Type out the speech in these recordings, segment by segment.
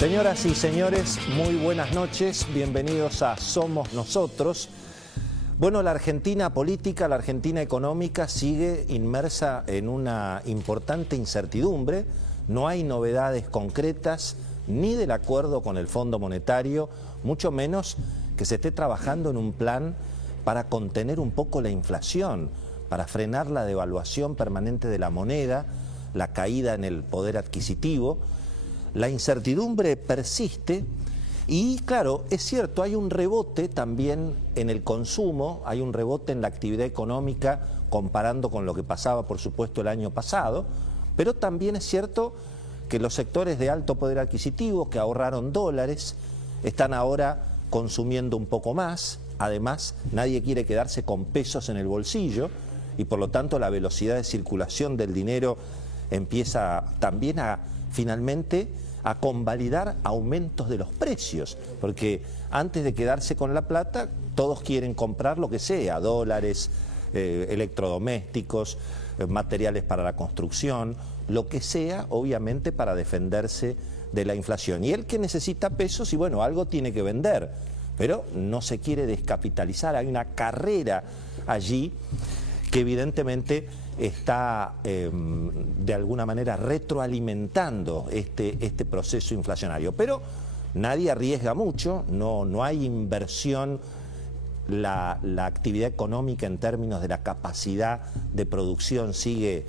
Señoras y señores, muy buenas noches, bienvenidos a Somos Nosotros. Bueno, la Argentina política, la Argentina económica sigue inmersa en una importante incertidumbre. No hay novedades concretas ni del acuerdo con el Fondo Monetario, mucho menos que se esté trabajando en un plan para contener un poco la inflación, para frenar la devaluación permanente de la moneda, la caída en el poder adquisitivo. La incertidumbre persiste y, claro, es cierto, hay un rebote también en el consumo, hay un rebote en la actividad económica comparando con lo que pasaba, por supuesto, el año pasado, pero también es cierto que los sectores de alto poder adquisitivo que ahorraron dólares están ahora consumiendo un poco más. Además, nadie quiere quedarse con pesos en el bolsillo y, por lo tanto, la velocidad de circulación del dinero empieza también a finalmente a convalidar aumentos de los precios, porque antes de quedarse con la plata, todos quieren comprar lo que sea, dólares, electrodomésticos, materiales para la construcción, lo que sea, obviamente para defenderse de la inflación. Y el que necesita pesos, y bueno, algo tiene que vender, pero no se quiere descapitalizar, hay una carrera allí que evidentemente está de alguna manera retroalimentando este proceso inflacionario. Pero nadie arriesga mucho, no hay inversión, la actividad económica en términos de la capacidad de producción sigue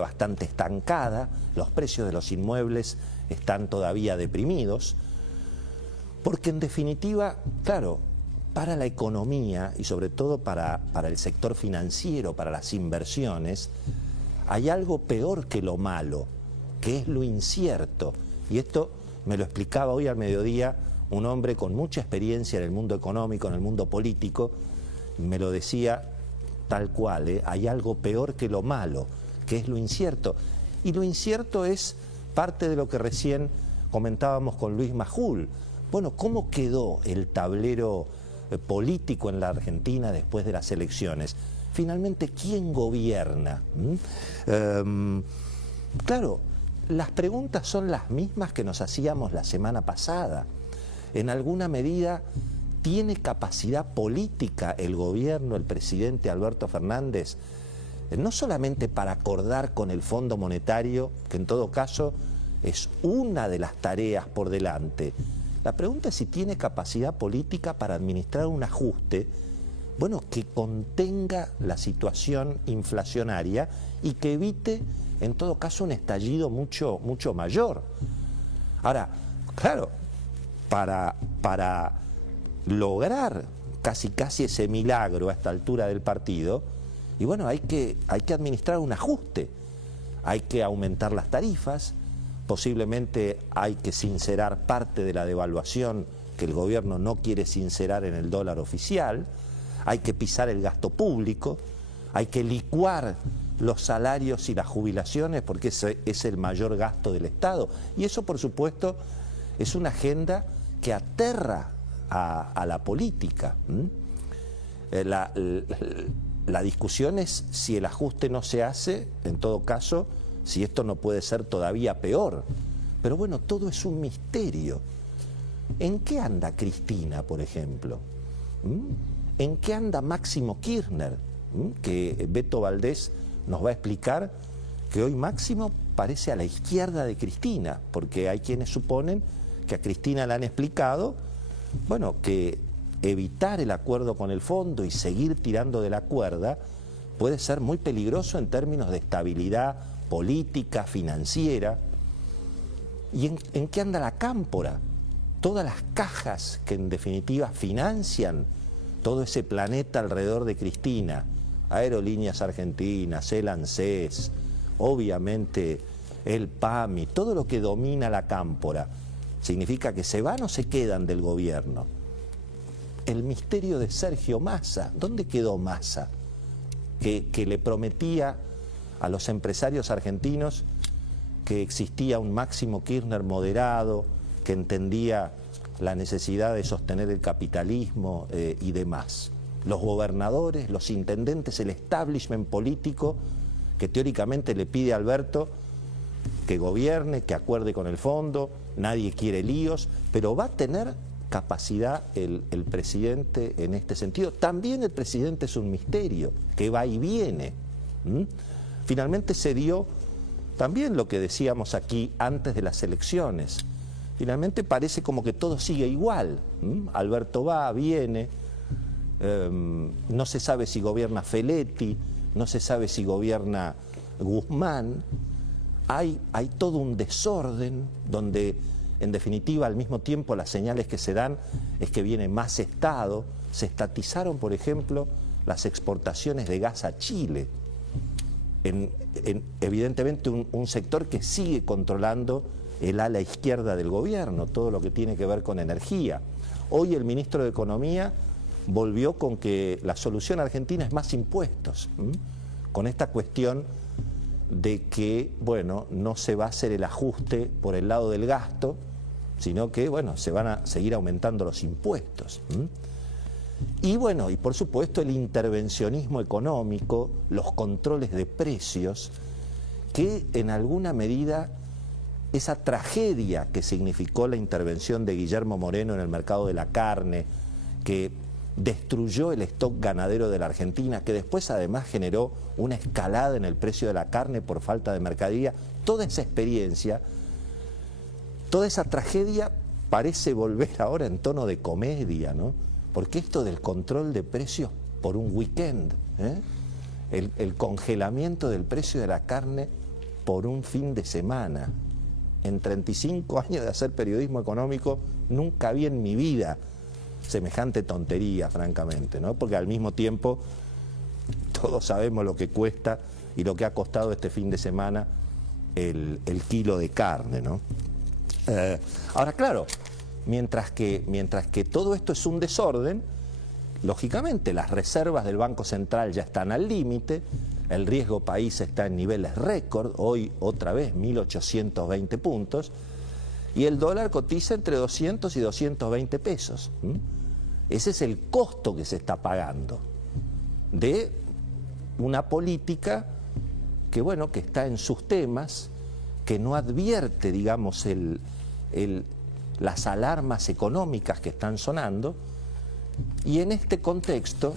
bastante estancada, los precios de los inmuebles están todavía deprimidos, porque en definitiva, claro, para la economía y sobre todo para el sector financiero, para las inversiones, hay algo peor que lo malo, que es lo incierto. Y esto me lo explicaba hoy al mediodía un hombre con mucha experiencia en el mundo económico, en el mundo político, me lo decía tal cual, hay algo peor que lo malo, que es lo incierto. Y lo incierto es parte de lo que recién comentábamos con Luis Majul. Bueno, ¿cómo quedó el tablero político en la Argentina después de las elecciones? Finalmente, ¿quién gobierna? Claro, las preguntas son las mismas que nos hacíamos la semana pasada. En alguna medida, ¿tiene capacidad política el gobierno, el presidente Alberto Fernández, no solamente para acordar con el Fondo Monetario, que en todo caso es una de las tareas por delante? La pregunta es si tiene capacidad política para administrar un ajuste, bueno, que contenga la situación inflacionaria y que evite, en todo caso, un estallido mucho mayor. Ahora, claro, para lograr casi ese milagro a esta altura del partido, y bueno, hay que administrar un ajuste, hay que aumentar las tarifas, posiblemente hay que sincerar parte de la devaluación que el gobierno no quiere sincerar en el dólar oficial, hay que pisar el gasto público, hay que licuar los salarios y las jubilaciones porque ese es el mayor gasto del Estado. Y eso, por supuesto, es una agenda que aterra a la política. La discusión es si el ajuste no se hace, en todo caso, si esto no puede ser todavía peor. Pero bueno, todo es un misterio. ¿En qué anda Cristina, por ejemplo? ¿En qué anda Máximo Kirchner? Que Beto Valdés nos va a explicar que hoy Máximo parece a la izquierda de Cristina, porque hay quienes suponen que a Cristina le han explicado, bueno, que evitar el acuerdo con el fondo y seguir tirando de la cuerda puede ser muy peligroso en términos de estabilidad política, financiera. ¿Y en qué anda la cámpora? Todas las cajas que en definitiva financian todo ese planeta alrededor de Cristina, Aerolíneas Argentinas, el ANSES, obviamente el PAMI, todo lo que domina la cámpora, significa que se van o se quedan del gobierno. El misterio de Sergio Massa, ¿dónde quedó Massa? Que le prometía a los empresarios argentinos que existía un Máximo Kirchner moderado, que entendía la necesidad de sostener el capitalismo y demás. Los gobernadores, los intendentes, el establishment político que teóricamente le pide a Alberto que gobierne, que acuerde con el fondo, nadie quiere líos, pero va a tener capacidad el presidente en este sentido. También el presidente es un misterio, que va y viene. Finalmente se dio también lo que decíamos aquí antes de las elecciones. Finalmente parece como que todo sigue igual. Alberto va, viene, no se sabe si gobierna Feletti, no se sabe si gobierna Guzmán. Hay todo un desorden donde, en definitiva, al mismo tiempo las señales que se dan es que viene más Estado. Se estatizaron, por ejemplo, las exportaciones de gas a Chile. Evidentemente un sector que sigue controlando el ala izquierda del gobierno, todo lo que tiene que ver con energía. Hoy el ministro de Economía volvió con que la solución argentina es más impuestos, con esta cuestión de que, bueno, no se va a hacer el ajuste por el lado del gasto, sino que, bueno, se van a seguir aumentando los impuestos. Y bueno, y por supuesto el intervencionismo económico, los controles de precios, que en alguna medida esa tragedia que significó la intervención de Guillermo Moreno en el mercado de la carne, que destruyó el stock ganadero de la Argentina, que después además generó una escalada en el precio de la carne por falta de mercadería, toda esa experiencia, toda esa tragedia parece volver ahora en tono de comedia, ¿no? Porque esto del control de precios por un weekend, el congelamiento del precio de la carne por un fin de semana. En 35 años de hacer periodismo económico nunca vi en mi vida semejante tontería, francamente, ¿no? Porque al mismo tiempo todos sabemos lo que cuesta y lo que ha costado este fin de semana el kilo de carne, ¿no? Ahora, claro, mientras que todo esto es un desorden, lógicamente las reservas del Banco Central ya están al límite, el riesgo país está en niveles récord, hoy otra vez 1.820 puntos, y el dólar cotiza entre 200 y 220 pesos. Ese es el costo que se está pagando de una política que, bueno, que está en sus temas, que no advierte, digamos, las alarmas económicas que están sonando, y en este contexto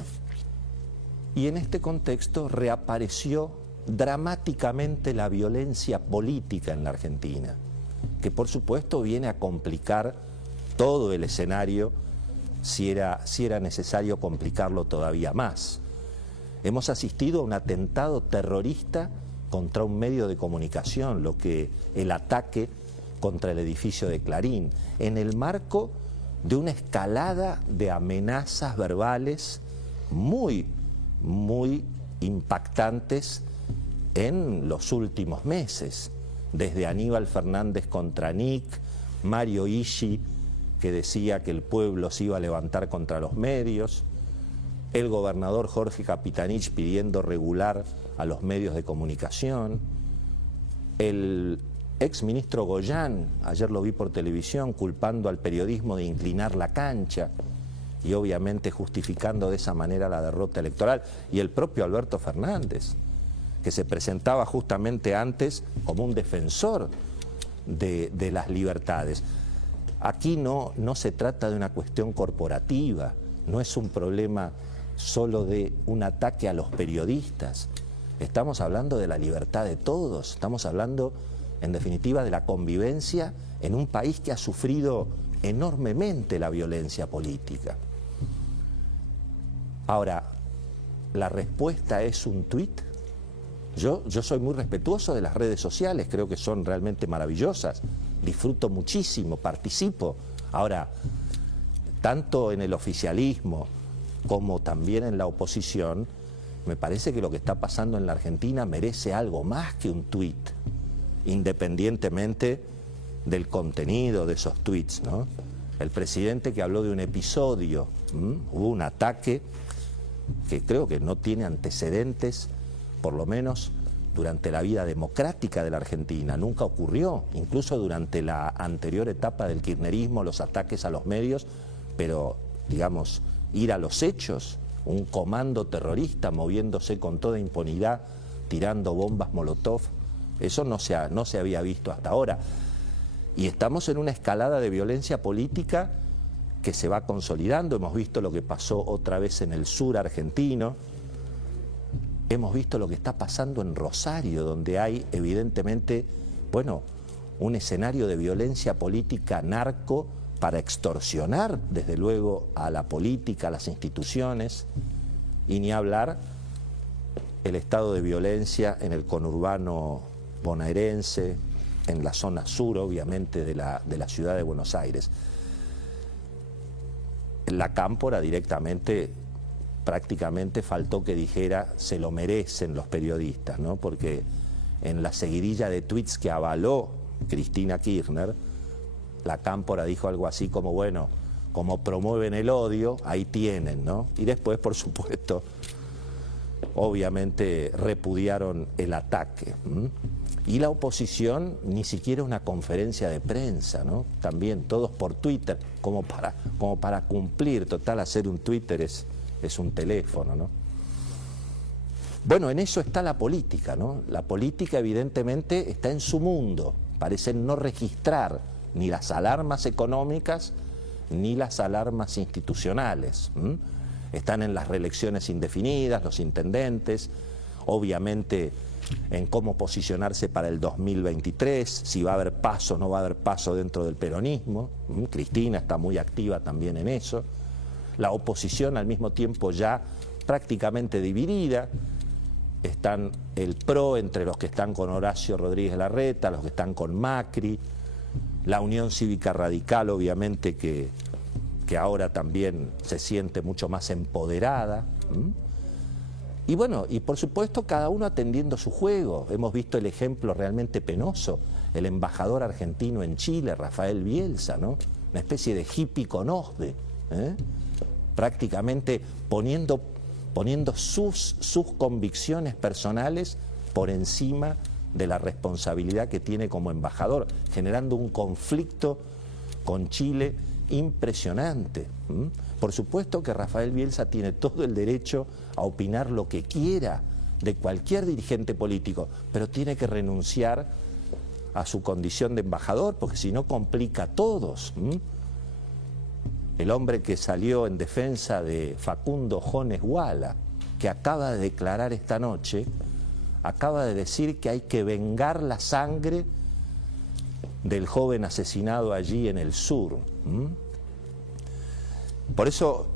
reapareció dramáticamente la violencia política en la Argentina, que por supuesto viene a complicar todo el escenario si era necesario complicarlo todavía más. Hemos asistido a un atentado terrorista contra un medio de comunicación, el ataque contra el edificio de Clarín, en el marco de una escalada de amenazas verbales muy impactantes en los últimos meses, desde Aníbal Fernández contra Nick, Mario Ishi, que decía que el pueblo se iba a levantar contra los medios, el gobernador Jorge Capitanich pidiendo regular a los medios de comunicación, el exministro Goyán, ayer lo vi por televisión, culpando al periodismo de inclinar la cancha y obviamente justificando de esa manera la derrota electoral, y el propio Alberto Fernández, que se presentaba justamente antes como un defensor de las libertades. Aquí no se trata de una cuestión corporativa, no es un problema solo de un ataque a los periodistas. Estamos hablando de la libertad de todos, estamos hablando, en definitiva, de la convivencia en un país que ha sufrido enormemente la violencia política. Ahora, ¿la respuesta es un tuit? Yo soy muy respetuoso de las redes sociales, creo que son realmente maravillosas, disfruto muchísimo, participo. Ahora, tanto en el oficialismo como también en la oposición, me parece que lo que está pasando en la Argentina merece algo más que un tuit, independientemente del contenido de esos tuits, ¿no? El presidente que habló de un episodio, hubo un ataque que creo que no tiene antecedentes, por lo menos durante la vida democrática de la Argentina, nunca ocurrió, incluso durante la anterior etapa del kirchnerismo, los ataques a los medios, pero, digamos, ir a los hechos, un comando terrorista moviéndose con toda impunidad, tirando bombas Molotov Eso no se había visto hasta ahora. Y estamos en una escalada de violencia política que se va consolidando. Hemos visto lo que pasó otra vez en el sur argentino. Hemos visto lo que está pasando en Rosario, donde hay evidentemente, bueno, un escenario de violencia política narco para extorsionar, desde luego, a la política, a las instituciones, y ni hablar el estado de violencia en el conurbano bonaerense, en la zona sur, obviamente, de la ciudad de Buenos Aires. La Cámpora directamente, prácticamente faltó que dijera se lo merecen los periodistas, ¿no? Porque en la seguidilla de tweets que avaló Cristina Kirchner, la Cámpora dijo algo así como, bueno, como promueven el odio, ahí tienen, ¿no? Y después, por supuesto, obviamente repudiaron el ataque. Y la oposición, ni siquiera una conferencia de prensa, ¿no? También todos por Twitter, como para cumplir. Total, hacer un Twitter es un teléfono, ¿no? Bueno, en eso está la política, ¿no? La política evidentemente está en su mundo, parece no registrar ni las alarmas económicas ni las alarmas institucionales. Están en las reelecciones indefinidas, los intendentes, obviamente en cómo posicionarse para el 2023, si va a haber paso o no va a haber paso dentro del peronismo. Cristina está muy activa también en eso. La oposición al mismo tiempo ya prácticamente dividida. Están el PRO entre los que están con Horacio Rodríguez Larreta, los que están con Macri, la Unión Cívica Radical obviamente que ahora también se siente mucho más empoderada. Y bueno, y por supuesto cada uno atendiendo su juego. Hemos visto el ejemplo realmente penoso, el embajador argentino en Chile, Rafael Bielsa, ¿no? Una especie de hippie con OSDE, prácticamente poniendo sus convicciones personales por encima de la responsabilidad que tiene como embajador, generando un conflicto con Chile impresionante. Por supuesto que Rafael Bielsa tiene todo el derecho a opinar lo que quiera de cualquier dirigente político, pero tiene que renunciar a su condición de embajador, porque si no complica a todos. El hombre que salió en defensa de Facundo Jones Wala, que acaba de declarar esta noche, acaba de decir que hay que vengar la sangre del joven asesinado allí en el sur. Por eso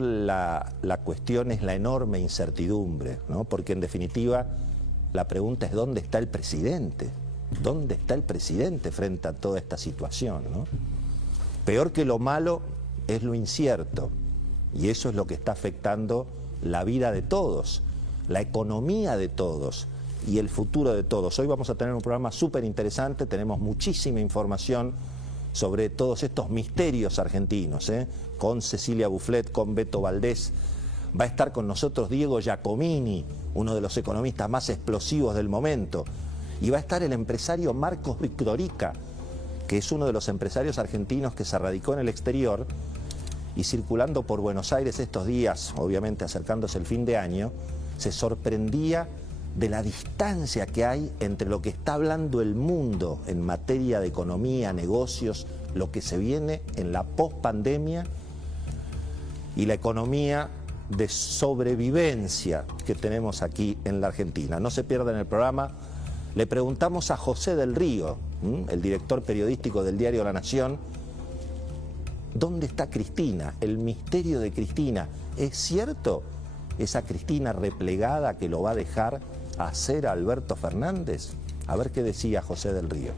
la cuestión es la enorme incertidumbre, ¿no? Porque en definitiva la pregunta es ¿dónde está el presidente? ¿Dónde está el presidente frente a toda esta situación, ¿no? Peor que lo malo es lo incierto, y eso es lo que está afectando la vida de todos, la economía de todos y el futuro de todos. Hoy vamos a tener un programa súper interesante, tenemos muchísima información sobre todos estos misterios argentinos, con Cecilia Bufflet, con Beto Valdés. Va a estar con nosotros Diego Giacomini, uno de los economistas más explosivos del momento, y va a estar el empresario Marcos Victorica, que es uno de los empresarios argentinos que se radicó en el exterior y circulando por Buenos Aires estos días, obviamente acercándose el fin de año, se sorprendía de la distancia que hay entre lo que está hablando el mundo en materia de economía, negocios, lo que se viene en la pospandemia y la economía de sobrevivencia que tenemos aquí en la Argentina. No se pierdan el programa. Le preguntamos a José del Río, el director periodístico del diario La Nación, ¿dónde está Cristina? El misterio de Cristina. ¿Es cierto esa Cristina replegada que lo va a dejar hacer a Alberto Fernández? A ver qué decía José del Río.